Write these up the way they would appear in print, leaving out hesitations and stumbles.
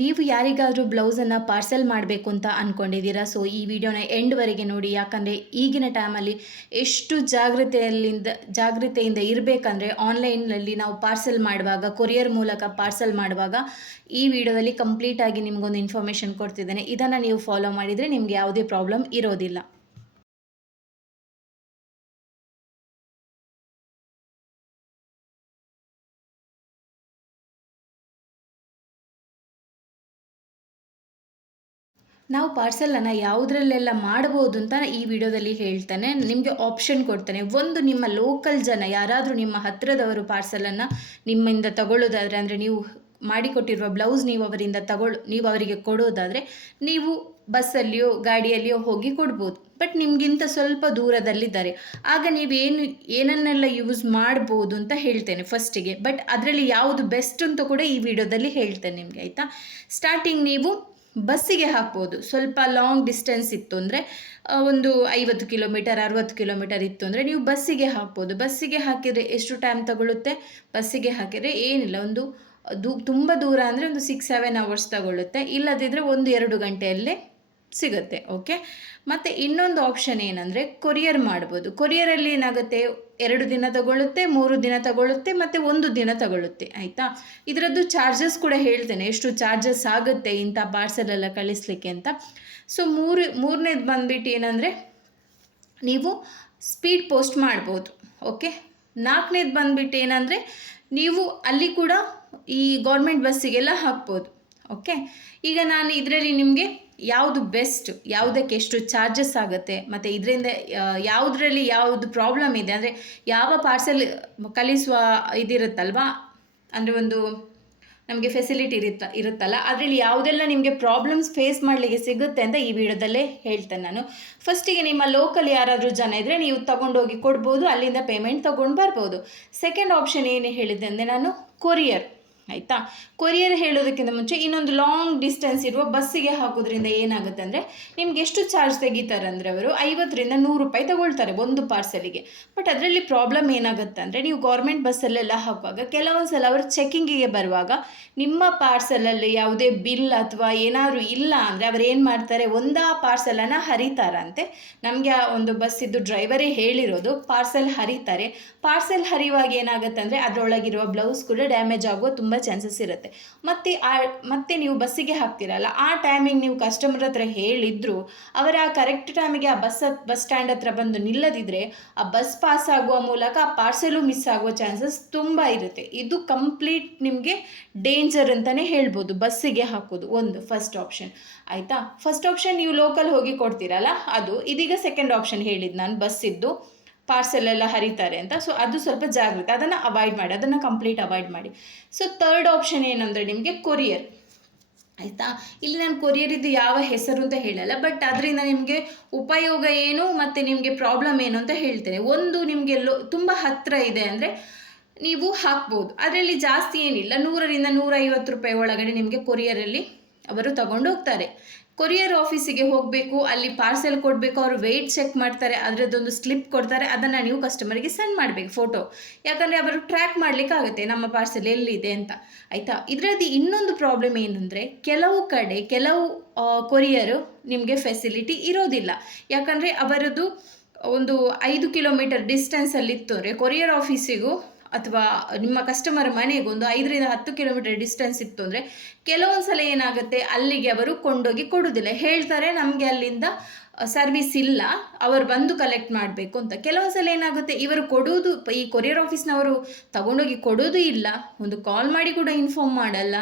ನೀವು ಯಾರಿಗಾದರೂ ಬ್ಲೌಸನ್ನು ಪಾರ್ಸೆಲ್ ಮಾಡಬೇಕು ಅಂತ ಅಂದ್ಕೊಂಡಿದ್ದೀರಾ? ಸೊ ಈ ವಿಡಿಯೋನ ಎಂಡ್ವರೆಗೆ ನೋಡಿ. ಯಾಕಂದರೆ ಈಗಿನ ಟೈಮಲ್ಲಿ ಎಷ್ಟು ಜಾಗ್ರತೆಯಿಂದ ಇರಬೇಕಂದ್ರೆ ಆನ್ಲೈನ್ನಲ್ಲಿ ನಾವು ಪಾರ್ಸೆಲ್ ಮಾಡುವಾಗ, ಕೊರಿಯರ್ ಮೂಲಕ ಪಾರ್ಸೆಲ್ ಮಾಡುವಾಗ ಈ ವಿಡಿಯೋದಲ್ಲಿ ಕಂಪ್ಲೀಟಾಗಿ ನಿಮಗೊಂದು ಇನ್ಫಾರ್ಮೇಷನ್ ಕೊಡ್ತಿದ್ದೇನೆ. ಇದನ್ನು ನೀವು ಫಾಲೋ ಮಾಡಿದರೆ ನಿಮಗೆ ಯಾವುದೇ ಪ್ರಾಬ್ಲಮ್ ಇರೋದಿಲ್ಲ. ನಾವು ಪಾರ್ಸೆಲನ್ನು ಯಾವುದ್ರಲ್ಲೆಲ್ಲ ಮಾಡ್ಬೋದು ಅಂತ ಈ ವಿಡಿಯೋದಲ್ಲಿ ಹೇಳ್ತಾನೆ. ನಿಮಗೆ ಆಪ್ಷನ್ ಕೊಡ್ತಾನೆ. ಒಂದು, ನಿಮ್ಮ ಲೋಕಲ್ ಜನ ಯಾರಾದರೂ ನಿಮ್ಮ ಹತ್ತಿರದವರು ಪಾರ್ಸೆಲನ್ನು ನಿಮ್ಮಿಂದ ತಗೊಳ್ಳೋದಾದರೆ, ಅಂದರೆ ನೀವು ಮಾಡಿಕೊಟ್ಟಿರುವ ಬ್ಲೌಸ್ ನೀವು ಅವರಿಗೆ ಕೊಡೋದಾದರೆ ನೀವು ಬಸ್ಸಲ್ಲಿಯೋ ಗಾಡಿಯಲ್ಲಿಯೋ ಹೋಗಿ ಕೊಡ್ಬೋದು. ಬಟ್ ನಿಮಗಿಂತ ಸ್ವಲ್ಪ ದೂರದಲ್ಲಿದ್ದಾರೆ, ಆಗ ಏನನ್ನೆಲ್ಲ ಯೂಸ್ ಮಾಡ್ಬೋದು ಅಂತ ಹೇಳ್ತೇನೆ ಫಸ್ಟಿಗೆ. ಬಟ್ ಅದರಲ್ಲಿ ಯಾವುದು ಬೆಸ್ಟ್ ಅಂತ ಕೂಡ ಈ ವಿಡಿಯೋದಲ್ಲಿ ಹೇಳ್ತೇನೆ ನಿಮಗೆ, ಆಯಿತಾ? ಸ್ಟಾರ್ಟಿಂಗ್ ನೀವು ಬಸ್ಸಿಗೆ ಹಾಕ್ಬೋದು. ಸ್ವಲ್ಪ ಲಾಂಗ್ ಡಿಸ್ಟೆನ್ಸ್ ಇತ್ತು ಅಂದರೆ, ಒಂದು 50 ಕಿಲೋಮೀಟರ್ 60 ಕಿಲೋಮೀಟರ್ ಇತ್ತು ಅಂದರೆ ನೀವು ಬಸ್ಸಿಗೆ ಹಾಕ್ಬೋದು. ಬಸ್ಸಿಗೆ ಹಾಕಿದರೆ ಎಷ್ಟು ಟೈಮ್ ತಗೊಳ್ಳುತ್ತೆ? ಬಸ್ಸಿಗೆ ಹಾಕಿದರೆ ಏನಿಲ್ಲ, ತುಂಬ ದೂರ ಅಂದರೆ ಒಂದು 6-7 ಅವರ್ಸ್ ತಗೊಳ್ಳುತ್ತೆ. ಇಲ್ಲದಿದ್ದರೆ 1-2 ಗಂಟೆಯಲ್ಲೇ ಸಿಗುತ್ತೆ. ಓಕೆ. ಮತ್ತು ಇನ್ನೊಂದು ಆಪ್ಷನ್ ಏನಂದರೆ ಕೊರಿಯರ್ ಮಾಡ್ಬೋದು. ಕೊರಿಯರಲ್ಲಿ ಏನಾಗುತ್ತೆ, 2 ದಿನ ತಗೊಳ್ಳುತ್ತೆ, 3 ದಿನ ತಗೊಳ್ಳುತ್ತೆ, ಮತ್ತು 1 ದಿನ ತಗೊಳ್ಳುತ್ತೆ, ಆಯಿತಾ? ಇದರದ್ದು ಚಾರ್ಜಸ್ ಕೂಡ ಹೇಳ್ತೇನೆ, ಎಷ್ಟು ಚಾರ್ಜಸ್ ಆಗುತ್ತೆ ಇಂಥ ಪಾರ್ಸೆಲೆಲ್ಲ ಕಳಿಸ್ಲಿಕ್ಕೆ ಅಂತ. ಸೊ ಮೂರನೇದು ಬಂದುಬಿಟ್ಟು ಏನಂದರೆ ನೀವು ಸ್ಪೀಡ್ ಪೋಸ್ಟ್ ಮಾಡ್ಬೋದು. ಓಕೆ. 4ನೇದು ಬಂದುಬಿಟ್ಟು ಏನಂದರೆ ನೀವು ಅಲ್ಲಿ ಕೂಡ ಈ ಗೌರ್ಮೆಂಟ್ ಬಸ್ಸಿಗೆಲ್ಲ ಹಾಕ್ಬೋದು. ಓಕೆ. ಈಗ ನಾನು ಇದರಲ್ಲಿ ನಿಮಗೆ ಯಾವುದು ಬೆಸ್ಟ್, ಯಾವುದಕ್ಕೆ ಎಷ್ಟು ಚಾರ್ಜಸ್ ಆಗುತ್ತೆ, ಮತ್ತು ಇದರಿಂದ ಯಾವುದರಲ್ಲಿ ಯಾವುದು ಪ್ರಾಬ್ಲಮ್ ಇದೆ, ಅಂದರೆ ಯಾವ ಪಾರ್ಸೆಲ್ ಕಳಿಸುವ ಇದಿರುತ್ತಲ್ವಾ, ಅಂದರೆ ಒಂದು ನಮಗೆ ಫೆಸಿಲಿಟಿ ಇರುತ್ತಲ್ಲ, ಅದರಲ್ಲಿ ಯಾವುದೆಲ್ಲ ನಿಮಗೆ ಪ್ರಾಬ್ಲಮ್ಸ್ ಫೇಸ್ ಮಾಡಲಿಕ್ಕೆ ಸಿಗುತ್ತೆ ಅಂತ ಈ ವಿಡಿಯೋದಲ್ಲೇ ಹೇಳ್ತೇನೆ ನಾನು. ಫಸ್ಟಿಗೆ ನಿಮ್ಮ ಲೋಕಲ್ ಯಾರಾದರೂ ಜನ ಇದ್ದರೆ ನೀವು ತಗೊಂಡೋಗಿ ಕೊಡ್ಬೋದು, ಅಲ್ಲಿಂದ ಪೇಮೆಂಟ್ ತೊಗೊಂಡು ಬರ್ಬೋದು. ಸೆಕೆಂಡ್ ಆಪ್ಷನ್ ಏನು ಹೇಳಿದೆ ಅಂದರೆ ನಾನು ಕೊರಿಯರ್, ಆಯಿತಾ? ಕೊರಿಯರ್ ಹೇಳೋದಕ್ಕಿಂತ ಮುಂಚೆ ಇನ್ನೊಂದು ಲಾಂಗ್ ಡಿಸ್ಟೆನ್ಸ್ ಇರುವ ಬಸ್ಸಿಗೆ ಹಾಕೋದ್ರಿಂದ ಏನಾಗುತ್ತೆ ಅಂದರೆ ನಿಮ್ಗೆ ಎಷ್ಟು ಚಾರ್ಜ್ ತೆಗಿತಾರೆ ಅಂದರೆ ಅವರು 50ರಿಂದ 100 ರೂಪಾಯಿ ತಗೊಳ್ತಾರೆ ಒಂದು ಪಾರ್ಸೆಲಿಗೆ. ಬಟ್ ಅದರಲ್ಲಿ ಪ್ರಾಬ್ಲಮ್ ಏನಾಗುತ್ತೆ ಅಂದರೆ, ನೀವು ಗೌರ್ಮೆಂಟ್ ಬಸ್ಸಲ್ಲೆಲ್ಲ ಹಾಕುವಾಗ ಕೆಲವೊಂದು ಸಲ ಅವರು ಚೆಕಿಂಗಿಗೆ ಬರುವಾಗ ನಿಮ್ಮ ಪಾರ್ಸೆಲಲ್ಲಿ ಯಾವುದೇ ಬಿಲ್ ಅಥವಾ ಏನಾದರೂ ಇಲ್ಲ ಅಂದರೆ ಅವರು ಏನು ಮಾಡ್ತಾರೆ, ಒಂದಾ ಪಾರ್ಸೆಲನ್ನು ಹರಿತಾರಂತೆ. ನಮಗೆ ಆ ಒಂದು ಬಸ್ಸಿದ್ದು ಡ್ರೈವರೇ ಹೇಳಿರೋದು, ಪಾರ್ಸೆಲ್ ಹರಿತಾರೆ. ಪಾರ್ಸೆಲ್ ಹರಿಯುವಾಗ ಏನಾಗುತ್ತೆ ಅಂದರೆ ಅದರೊಳಗಿರುವ ಬ್ಲೌಸ್ ಕೂಡ ಡ್ಯಾಮೇಜ್ ಆಗುವ ತುಂಬ ಚಾನ್ಸಸ್ ಇರುತ್ತೆ. ಮತ್ತೆ ನೀವು ಬಸ್ಸಿಗೆ ಹಾಕ್ತಿರಲ್ಲ, ಆ ಟೈಮಿಗೆ ನೀವು ಕಸ್ಟಮರ್ ಹತ್ರ ಹೇಳಿದ್ರು ಅವರ ಆ ಕರೆಕ್ಟ್ ಟೈಮಿಗೆ ಆ ಬಸ್ ಸ್ಟ್ಯಾಂಡ್ ಹತ್ರ ಬಂದು ನಿಲ್ಲದಿದ್ದರೆ ಆ ಬಸ್ ಪಾಸ್ ಆಗುವ ಮೂಲಕ ಆ ಪಾರ್ಸೆಲು ಮಿಸ್ ಆಗುವ ಚಾನ್ಸಸ್ ತುಂಬ ಇರುತ್ತೆ. ಇದು ಕಂಪ್ಲೀಟ್ ನಿಮಗೆ ಡೇಂಜರ್ ಅಂತಲೇ ಹೇಳ್ಬೋದು ಬಸ್ಸಿಗೆ ಹಾಕೋದು. ಒಂದು ಫಸ್ಟ್ ಆಪ್ಷನ್, ಆಯಿತಾ? ಫಸ್ಟ್ ಆಪ್ಷನ್ ನೀವು ಲೋಕಲ್ ಹೋಗಿ ಕೊಡ್ತೀರಲ್ಲ ಅದು. ಇದೀಗ ಸೆಕೆಂಡ್ ಆಪ್ಷನ್ ಹೇಳಿದ್ದು ನಾನು, ಬಸ್ಸಿದ್ದು ಪಾರ್ಸೆಲೆಲ್ಲ ಹರಿತಾರೆ ಅಂತ. ಸೊ ಅದು ಸ್ವಲ್ಪ ಜಾಗ್ರತೆ, ಅದನ್ನು ಅವಾಯ್ಡ್ ಮಾಡಿ, ಅದನ್ನು ಕಂಪ್ಲೀಟ್ ಅವಾಯ್ಡ್ ಮಾಡಿ. ಸೊ ಥರ್ಡ್ ಆಪ್ಷನ್ ಏನಂದರೆ ನಿಮಗೆ ಕೊರಿಯರ್, ಆಯಿತಾ? ಇಲ್ಲಿ ನಾನು ಕೊರಿಯರಿದ್ದು ಯಾವ ಹೆಸರು ಅಂತ ಹೇಳಲ್ಲ, ಬಟ್ ಅದರಿಂದ ನಿಮಗೆ ಉಪಯೋಗ ಏನು ಮತ್ತು ನಿಮಗೆ ಪ್ರಾಬ್ಲಮ್ ಏನು ಅಂತ ಹೇಳ್ತೇನೆ. ಒಂದು, ನಿಮಗೆ ತುಂಬ ಹತ್ತಿರ ಇದೆ ಅಂದರೆ ನೀವು ಹಾಕ್ಬೋದು. ಅದರಲ್ಲಿ ಜಾಸ್ತಿ ಏನಿಲ್ಲ, 100ರಿಂದ 150 ರೂಪಾಯಿ ಒಳಗಡೆ ನಿಮಗೆ ಕೊರಿಯರಲ್ಲಿ ಅವರು ತಗೊಂಡು ಹೋಗ್ತಾರೆ. ಕೊರಿಯರ್ ಆಫೀಸಿಗೆ ಹೋಗಬೇಕು, ಅಲ್ಲಿ ಪಾರ್ಸೆಲ್ ಕೊಡಬೇಕು, ಅವರು ವೆಯ್ಟ್ ಚೆಕ್ ಮಾಡ್ತಾರೆ, ಅದರದ್ದೊಂದು ಸ್ಲಿಪ್ ಕೊಡ್ತಾರೆ, ಅದನ್ನು ನೀವು ಕಸ್ಟಮರಿಗೆ ಸೆಂಡ್ ಮಾಡಬೇಕು ಫೋಟೋ. ಯಾಕಂದರೆ ಅವರು ಟ್ರ್ಯಾಕ್ ಮಾಡಲಿಕ್ಕಾಗುತ್ತೆ ನಮ್ಮ ಪಾರ್ಸೆಲ್ ಎಲ್ಲಿದೆ ಅಂತ, ಆಯಿತಾ? ಇದರದ್ದು ಇನ್ನೊಂದು ಪ್ರಾಬ್ಲಮ್ ಏನಂದರೆ ಕೆಲವು ಕೊರಿಯರು ನಿಮಗೆ ಫೆಸಿಲಿಟಿ ಇರೋದಿಲ್ಲ. ಯಾಕಂದರೆ ಅವರದ್ದು ಒಂದು 5 ಕಿಲೋಮೀಟರ್ ಡಿಸ್ಟೆನ್ಸಲ್ಲಿತ್ತು ಅಂದರೆ ಕೊರಿಯರ್ ಆಫೀಸಿಗೂ ಅಥವಾ ನಿಮ್ಮ ಕಸ್ಟಮರ್ ಮನೆಗೆ ಒಂದು 5ರಿಂದ 10 ಕಿಲೋಮೀಟರ್ ಡಿಸ್ಟೆನ್ಸ್ ಇತ್ತು ಅಂದರೆ ಕೆಲವೊಂದು ಸಲ ಏನಾಗುತ್ತೆ, ಅಲ್ಲಿಗೆ ಅವರು ಕೊಂಡೋಗಿ ಕೊಡೋದಿಲ್ಲ. ಹೇಳ್ತಾರೆ ನಮಗೆ ಅಲ್ಲಿಂದ ಸರ್ವಿಸ್ ಇಲ್ಲ, ಅವರು ಬಂದು ಕಲೆಕ್ಟ್ ಮಾಡಬೇಕು ಅಂತ. ಕೆಲವೊಂದು ಸಲ ಏನಾಗುತ್ತೆ, ಇವರು ಕೊಡೋದು, ಈ ಕೊರಿಯರ್ ಆಫೀಸ್ನವರು ತಗೊಂಡೋಗಿ ಕೊಡೋದು ಇಲ್ಲ, ಒಂದು ಕಾಲ್ ಮಾಡಿ ಕೂಡ ಇನ್ಫಾರ್ಮ್ ಮಾಡಲ್ಲ,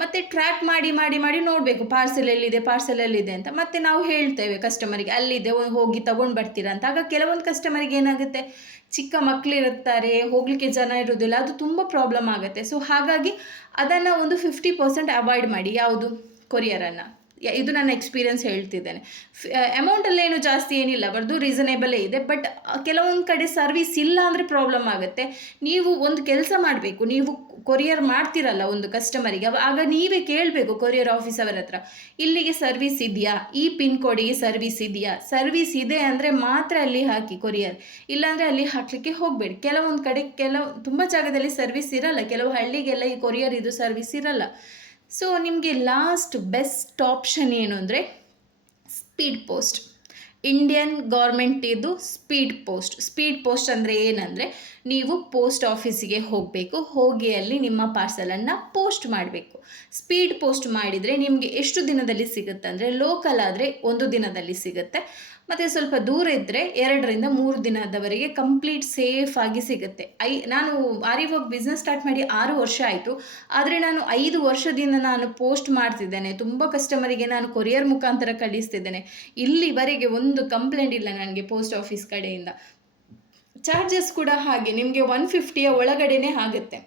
ಮತ್ತು ಟ್ರ್ಯಾಕ್ ಮಾಡಿ ನೋಡಬೇಕು ಪಾರ್ಸೆಲ್ ಎಲ್ಲಿದೆ ಅಂತ. ಮತ್ತು ನಾವು ಹೇಳ್ತೇವೆ ಕಸ್ಟಮರಿಗೆ ಅಲ್ಲಿದೆ, ಹೋಗಿ ತೊಗೊಂಡು ಬರ್ತೀರಾ ಅಂತ. ಆಗ ಕೆಲವೊಂದು ಕಸ್ಟಮರಿಗೆ ಏನಾಗುತ್ತೆ, ಚಿಕ್ಕ ಮಕ್ಕಳಿರುತ್ತಾರೆ, ಹೋಗಲಿಕ್ಕೆ ಜನ ಇರೋದಿಲ್ಲ, ಅದು ತುಂಬ ಪ್ರಾಬ್ಲಮ್ ಆಗುತ್ತೆ. ಸೊ ಹಾಗಾಗಿ ಅದನ್ನು ಒಂದು 50% ಅವಾಯ್ಡ್ ಮಾಡಿ, ಯಾವುದು ಕೊರಿಯರನ್ನು. ಇದು ನನ್ನ ಎಕ್ಸ್ಪೀರಿಯನ್ಸ್ ಹೇಳ್ತಿದ್ದೇನೆ. ಅಮೌಂಟಲ್ಲೇನು ಜಾಸ್ತಿ ಏನಿಲ್ಲ, ಬರ್ದು ರೀಸನೇಬಲೇ ಇದೆ. ಬಟ್ ಕೆಲವೊಂದು ಕಡೆ ಸರ್ವಿಸ್ ಇಲ್ಲ ಅಂದರೆ ಪ್ರಾಬ್ಲಮ್ ಆಗುತ್ತೆ. ನೀವು ಒಂದು ಕೆಲಸ ಮಾಡಬೇಕು, ನೀವು ಕೊರಿಯರ್ ಮಾಡ್ತಿರಲ್ಲ ಒಂದು ಕಸ್ಟಮರಿಗೆ, ಆಗ ನೀವೇ ಕೇಳಬೇಕು ಕೊರಿಯರ್ ಆಫೀಸ್ ಅವರ ಹತ್ರ, ಇಲ್ಲಿಗೆ ಸರ್ವಿಸ್ ಇದೆಯಾ, ಈ ಪಿನ್ ಕೋಡಿಗೆ ಸರ್ವಿಸ್ ಇದೆಯಾ, ಸರ್ವಿಸ್ ಇದೆ ಅಂದರೆ ಮಾತ್ರ ಅಲ್ಲಿ ಹಾಕಿ ಕೊರಿಯರ್, ಇಲ್ಲಾಂದರೆ ಅಲ್ಲಿ ಹಾಕಲಿಕ್ಕೆ ಹೋಗಬೇಡಿ. ಕೆಲವೊಂದು ಕಡೆ ತುಂಬ ಜಾಗದಲ್ಲಿ ಸರ್ವಿಸ್ ಇರಲ್ಲ, ಕೆಲವು ಹಳ್ಳಿಗೆಲ್ಲ ಈ ಕೊರಿಯರ್ ಇದು ಸರ್ವಿಸ್ ಇರಲ್ಲ. ಸೊ ನಿಮಗೆ ಲಾಸ್ಟ್ ಬೆಸ್ಟ್ ಆಪ್ಷನ್ ಏನು ಅಂದರೆ ಸ್ಪೀಡ್ ಪೋಸ್ಟ್. ಇಂಡಿಯನ್ ಗೌರ್ಮೆಂಟ್ ಇದು ಸ್ಪೀಡ್ ಪೋಸ್ಟ್ ಅಂದರೆ ಏನಂದರೆ, ನೀವು ಪೋಸ್ಟ್ ಆಫೀಸಿಗೆ ಹೋಗಬೇಕು, ಹೋಗಿ ಅಲ್ಲಿ ನಿಮ್ಮ ಪಾರ್ಸಲನ್ನು ಪೋಸ್ಟ್ ಮಾಡಬೇಕು. ಸ್ಪೀಡ್ ಪೋಸ್ಟ್ ಮಾಡಿದರೆ ನಿಮಗೆ ಎಷ್ಟು ದಿನದಲ್ಲಿ ಸಿಗುತ್ತೆ ಅಂದರೆ, ಲೋಕಲ್ ಆದರೆ 1 ದಿನದಲ್ಲಿ ಸಿಗುತ್ತೆ, ಮತ್ತು ಸ್ವಲ್ಪ ದೂರ ಇದ್ದರೆ 2 ರಿಂದ 3 ದಿನದವರೆಗೆ ಕಂಪ್ಲೀಟ್ ಸೇಫಾಗಿ ಸಿಗುತ್ತೆ. ನಾನು ಆರಿವರ್ಕ್ ಬಿಸ್ನೆಸ್ ಸ್ಟಾರ್ಟ್ ಮಾಡಿ 6 ವರ್ಷ ಆಯಿತು, ಆದರೆ ನಾನು 5 ವರ್ಷದಿಂದ ನಾನು ಪೋಸ್ಟ್ ಮಾಡ್ತಿದ್ದೇನೆ. ತುಂಬ ಕಸ್ಟಮರಿಗೆ ನಾನು ಕೊರಿಯರ್ ಮುಖಾಂತರ ಕಳಿಸ್ತಿದ್ದೇನೆ. ಇಲ್ಲಿವರೆಗೆ ಒಂದು ಕಂಪ್ಲೇಂಟ್ ಇಲ್ಲ ನನಗೆ ಪೋಸ್ಟ್ ಆಫೀಸ್ ಕಡೆಯಿಂದ. ಚಾರ್ಜಸ್ ಕೂಡ ಹಾಗೆ ನಿಮಗೆ 150ಯ ಒಳಗಡೆನೇ ಆಗುತ್ತೆ.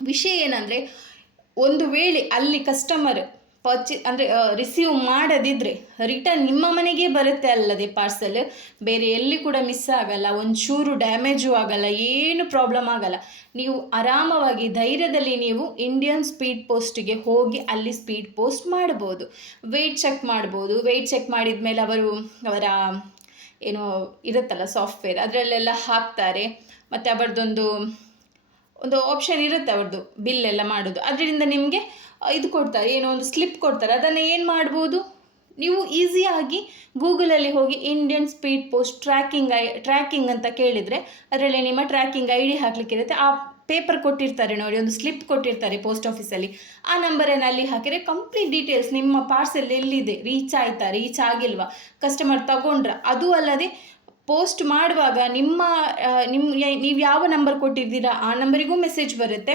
ವಿಷಯ ಏನಂದರೆ, ಒಂದು ವೇಳೆ ಅಲ್ಲಿ ಕಸ್ಟಮರ್ ರಿಸೀವ್ ಮಾಡದಿದ್ದರೆ ರಿಟರ್ನ್ ನಿಮ್ಮ ಮನೆಗೆ ಬರುತ್ತೆ ಅಲ್ಲದೆ ಪಾರ್ಸಲ್, ಬೇರೆ ಎಲ್ಲಿ ಕೂಡ ಮಿಸ್ ಆಗಲ್ಲ, ಒಂಚೂರು ಡ್ಯಾಮೇಜು ಆಗಲ್ಲ, ಏನು ಪ್ರಾಬ್ಲಮ್ ಆಗಲ್ಲ. ನೀವು ಆರಾಮವಾಗಿ ಧೈರ್ಯದಲ್ಲಿ ನೀವು ಇಂಡಿಯನ್ ಸ್ಪೀಡ್ ಪೋಸ್ಟಿಗೆ ಹೋಗಿ ಅಲ್ಲಿ ಸ್ಪೀಡ್ ಪೋಸ್ಟ್ ಮಾಡ್ಬೋದು. ವೆಯ್ಟ್ ಚೆಕ್ ಮಾಡ್ಬೋದು. ವೆಯ್ಟ್ ಚೆಕ್ ಮಾಡಿದ ಮೇಲೆ ಅವರ ಏನೋ ಇರುತ್ತಲ್ಲ ಸಾಫ್ಟ್ವೇರ್, ಅದರಲ್ಲೆಲ್ಲ ಹಾಕ್ತಾರೆ. ಮತ್ತು ಅವರದೊಂದು ಆಪ್ಷನ್ ಇರುತ್ತೆ, ಅವ್ರದ್ದು ಬಿಲ್ಲೆಲ್ಲ ಮಾಡೋದು. ಅದರಿಂದ ನಿಮಗೆ ಇದು ಕೊಡ್ತಾರೆ, ಏನೋ ಒಂದು ಸ್ಲಿಪ್ ಕೊಡ್ತಾರೆ. ಅದನ್ನು ಏನು ಮಾಡ್ಬೋದು, ನೀವು ಈಸಿಯಾಗಿ ಗೂಗಲಲ್ಲಿ ಹೋಗಿ ಇಂಡಿಯನ್ ಸ್ಪೀಡ್ ಪೋಸ್ಟ್ ಟ್ರ್ಯಾಕಿಂಗ್ ಅಂತ ಕೇಳಿದರೆ ಅದರಲ್ಲಿ ನಿಮ್ಮ ಟ್ರ್ಯಾಕಿಂಗ್ ID ಹಾಕಲಿಕ್ಕಿರುತ್ತೆ. ಆ ಪೇಪರ್ ಕೊಟ್ಟಿರ್ತಾರೆ ನೋಡಿ, ಒಂದು ಸ್ಲಿಪ್ ಕೊಟ್ಟಿರ್ತಾರೆ ಪೋಸ್ಟ್ ಆಫೀಸಲ್ಲಿ, ಆ ನಂಬರನ್ನು ಅಲ್ಲಿ ಹಾಕಿದರೆ ಕಂಪ್ಲೀಟ್ ಡೀಟೇಲ್ಸ್, ನಿಮ್ಮ ಪಾರ್ಸೆಲ್ ಎಲ್ಲಿದೆ, ರೀಚ್ ಆಯಿತಾ, ರೀಚ್ ಆಗಿಲ್ವಾ, ಕಸ್ಟಮರ್ ತಗೊಂಡ್ರ, ಅದು ಅಲ್ಲದೆ ಪೋಸ್ಟ್ ಮಾಡುವಾಗ ನೀವು ಯಾವ ನಂಬರ್ ಕೊಟ್ಟಿದ್ದೀರಾ ಆ ನಂಬರಿಗೂ ಮೆಸೇಜ್ ಬರುತ್ತೆ,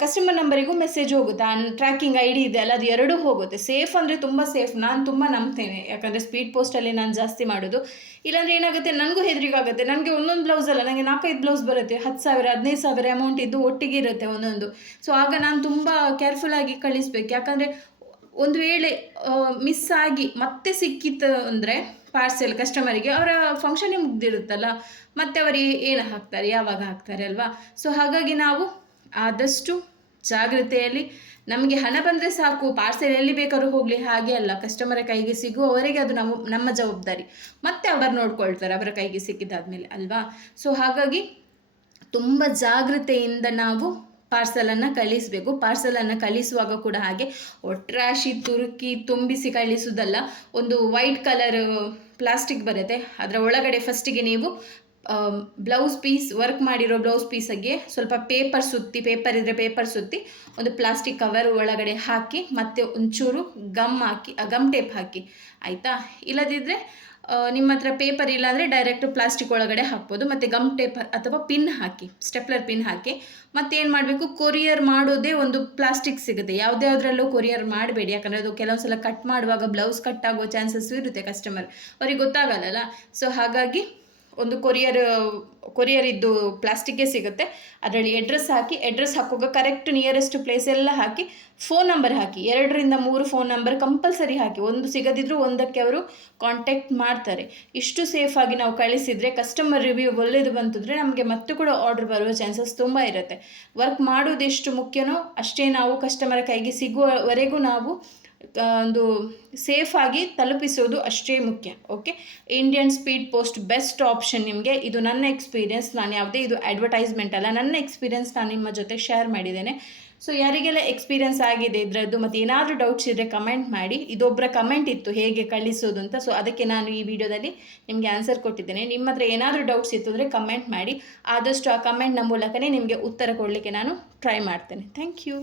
ಕಸ್ಟಮರ್ ನಂಬರಿಗೂ ಮೆಸೇಜ್ ಹೋಗುತ್ತೆ. ಆ ಟ್ರ್ಯಾಕಿಂಗ್ ID ಇದೆ ಅಲ್ಲ, ಅದು ಎರಡೂ ಹೋಗುತ್ತೆ. ಸೇಫ್ ಅಂದರೆ ತುಂಬ ಸೇಫ್. ನಾನು ತುಂಬ ನಂಬ್ತೇನೆ, ಯಾಕಂದರೆ ಸ್ಪೀಡ್ ಪೋಸ್ಟಲ್ಲಿ ನಾನು ಜಾಸ್ತಿ ಮಾಡೋದು. ಇಲ್ಲಾಂದರೆ ಏನಾಗುತ್ತೆ, ನನಗೂ ಹೆದರಿಕಾಗುತ್ತೆ. ನನಗೆ ಒಂದೊಂದು ಬ್ಲೌಸ್ ಅಲ್ಲ, ನನಗೆ 4-5 ಬ್ಲೌಸ್ ಬರುತ್ತೆ, 10,000 15,000 ಅಮೌಂಟ್ ಇದ್ದು ಒಟ್ಟಿಗೆ ಇರುತ್ತೆ ಒಂದೊಂದು. ಸೊ ಆಗ ನಾನು ತುಂಬ ಕೇರ್ಫುಲ್ಲಾಗಿ ಕಳಿಸ್ಬೇಕು. ಯಾಕಂದರೆ ಒಂದು ವೇಳೆ ಮಿಸ್ ಆಗಿ ಮತ್ತೆ ಸಿಕ್ಕಿತ್ತು ಅಂದರೆ ಪಾರ್ಸೆಲ್ ಕಸ್ಟಮರಿಗೆ, ಅವರ ಫಂಕ್ಷನ್ನೇ ಮುಗ್ದಿರುತ್ತಲ್ಲ, ಮತ್ತೆ ಅವರಿಗೆ ಏನು ಹಾಕ್ತಾರೆ, ಯಾವಾಗ ಹಾಕ್ತಾರೆ ಅಲ್ವಾ. ಸೊ ಹಾಗಾಗಿ ನಾವು ಆದಷ್ಟು ಜಾಗ್ರತೆಯಲ್ಲಿ, ನಮಗೆ ಹಣ ಬಂದರೆ ಸಾಕು, ಪಾರ್ಸೆಲ್ ಎಲ್ಲಿ ಬೇಕಾದ್ರೂ ಹೋಗಲಿ, ಹಾಗೆ ಅಲ್ಲ, ಕಸ್ಟಮರ ಕೈಗೆ ಸಿಗುವವರೆಗೆ ಅದು ನಮ್ಮ ಜವಾಬ್ದಾರಿ. ಮತ್ತೆ ಅವರು ನೋಡ್ಕೊಳ್ತಾರೆ ಅವರ ಕೈಗೆ ಸಿಕ್ಕಿದಾದ್ಮೇಲೆ ಅಲ್ವಾ. ಸೊ ಹಾಗಾಗಿ ತುಂಬ ಜಾಗ್ರತೆಯಿಂದ ನಾವು ಪಾರ್ಸಲನ್ನು ಕಳಿಸಬೇಕು. ಪಾರ್ಸಲನ್ನು ಕಳಿಸುವಾಗ ಕೂಡ ಹಾಗೆ ಒಟ್ರಾಶಿ ತುರುಕಿ ತುಂಬಿಸಿ ಕಳಿಸೋದಲ್ಲ. ಒಂದು ವೈಟ್ ಕಲರ್ ಪ್ಲಾಸ್ಟಿಕ್ ಬರುತ್ತೆ, ಅದರ ಒಳಗಡೆ ಫಸ್ಟಿಗೆ ನೀವು ಬ್ಲೌಸ್ ಪೀಸ್, ವರ್ಕ್ ಮಾಡಿರೋ ಬ್ಲೌಸ್ ಪೀಸಿಗೆ ಸ್ವಲ್ಪ ಪೇಪರ್ ಇದ್ದರೆ ಪೇಪರ್ ಸುತ್ತಿ ಒಂದು ಪ್ಲಾಸ್ಟಿಕ್ ಕವರ್ ಒಳಗಡೆ ಹಾಕಿ, ಮತ್ತು ಒಂಚೂರು ಗಮ್ ಟೇಪ್ ಹಾಕಿ, ಆಯಿತಾ. ಇಲ್ಲದಿದ್ದರೆ ನಿಮ್ಮ ಹತ್ರ ಪೇಪರ್ ಇಲ್ಲಾಂದರೆ ಡೈರೆಕ್ಟ್ ಪ್ಲಾಸ್ಟಿಕ್ ಒಳಗಡೆ ಹಾಕ್ಬೋದು. ಮತ್ತು ಗಮ್ ಟೇಪ್ ಅಥವಾ ಪಿನ್ ಹಾಕಿ, ಸ್ಟೆಪ್ಲರ್ ಪಿನ್ ಹಾಕಿ. ಮತ್ತೇನು ಮಾಡಬೇಕು, ಕೊರಿಯರ್ ಮಾಡೋದೇ ಒಂದು ಪ್ಲಾಸ್ಟಿಕ್ ಸಿಗುತ್ತೆ, ಯಾವುದ್ಯಾವುದ್ರಲ್ಲೂ ಕೊರಿಯರ್ ಮಾಡಬೇಡಿ. ಯಾಕಂದರೆ ಅದು ಕೆಲವೊಂದು ಸಲ ಕಟ್ ಮಾಡುವಾಗ ಬ್ಲೌಸ್ ಕಟ್ ಆಗೋ ಚಾನ್ಸಸ್ ಇರುತ್ತೆ, ಕಸ್ಟಮರ್ ಅವ್ರಿಗೆ ಗೊತ್ತಾಗಲ್ಲ. ಸೊ ಹಾಗಾಗಿ ಒಂದು ಕೊರಿಯರ್ ಇದ್ದು ಪ್ಲಾಸ್ಟಿಕ್ಕೇ ಸಿಗುತ್ತೆ, ಅದರಲ್ಲಿ ಅಡ್ರೆಸ್ ಹಾಕುವಾಗ ಕರೆಕ್ಟ್ ನಿಯರೆಸ್ಟ್ ಪ್ಲೇಸ್ ಎಲ್ಲ ಹಾಕಿ, ಫೋನ್ ನಂಬರ್ ಹಾಕಿ, 2 ರಿಂದ 3 ಫೋನ್ ನಂಬರ್ ಕಂಪಲ್ಸರಿ ಹಾಕಿ. ಒಂದು ಸಿಗದಿದ್ದರೂ ಒಂದಕ್ಕೆ ಅವರು ಕಾಂಟ್ಯಾಕ್ಟ್ ಮಾಡ್ತಾರೆ. ಇಷ್ಟು ಸೇಫಾಗಿ ನಾವು ಕಳಿಸಿದರೆ, ಕಸ್ಟಮರ್ ರಿವ್ಯೂ ಒಳ್ಳೆಯದು ಬಂತಂದರೆ ನಮಗೆ ಮತ್ತೆ ಕೂಡ ಆರ್ಡರ್ ಬರುವ ಚಾನ್ಸಸ್ ತುಂಬ ಇರುತ್ತೆ. ವರ್ಕ್ ಮಾಡೋದು ಎಷ್ಟು ಮುಖ್ಯನೋ ಅಷ್ಟೇ ನಾವು ಕಸ್ಟಮರ್ ಕೈಗೆ ಸಿಗುವವರೆಗೂ ನಾವು ಒಂದು ಸೇಫಾಗಿ ತಲುಪಿಸೋದು ಅಷ್ಟೇ ಮುಖ್ಯ. Okay, Indian speed post best option ನಿಮಗೆ. ಇದು ನನ್ನ ಎಕ್ಸ್ಪೀರಿಯನ್ಸ್, ನಾನು ಯಾವುದೇ ಇದು ಅಡ್ವರ್ಟೈಸ್ಮೆಂಟ್ ಅಲ್ಲ, ನನ್ನ ಎಕ್ಸ್ಪೀರಿಯನ್ಸ್ ನಾನು ನಿಮ್ಮ ಜೊತೆ ಶೇರ್ ಮಾಡಿದ್ದೇನೆ. ಸೊ ಯಾರಿಗೆಲ್ಲ ಎಕ್ಸ್ಪೀರಿಯನ್ಸ್ ಆಗಿದೆ ಇದರದ್ದು, ಮತ್ತು ಏನಾದರೂ ಡೌಟ್ಸ್ ಇದ್ದರೆ ಕಮೆಂಟ್ ಮಾಡಿ. ಇದೊಬ್ಬರ ಕಮೆಂಟ್ ಇತ್ತು ಹೇಗೆ ಕಳಿಸೋದು ಅಂತ, ಸೊ ಅದಕ್ಕೆ ನಾನು ಈ ವಿಡಿಯೋದಲ್ಲಿ ನಿಮಗೆ ಆನ್ಸರ್ ಕೊಟ್ಟಿದ್ದೇನೆ. ನಿಮ್ಮ ಹತ್ರ ಏನಾದರೂ ಡೌಟ್ಸ್ ಇತ್ತು ಅಂದರೆ ಕಮೆಂಟ್ ಮಾಡಿ, ಆದಷ್ಟು ಆ ಕಮೆಂಟ್ನ ಮೂಲಕನೇ ನಿಮಗೆ ಉತ್ತರ ಕೊಡಲಿಕ್ಕೆ ನಾನು ಟ್ರೈ ಮಾಡ್ತೇನೆ. Thank you.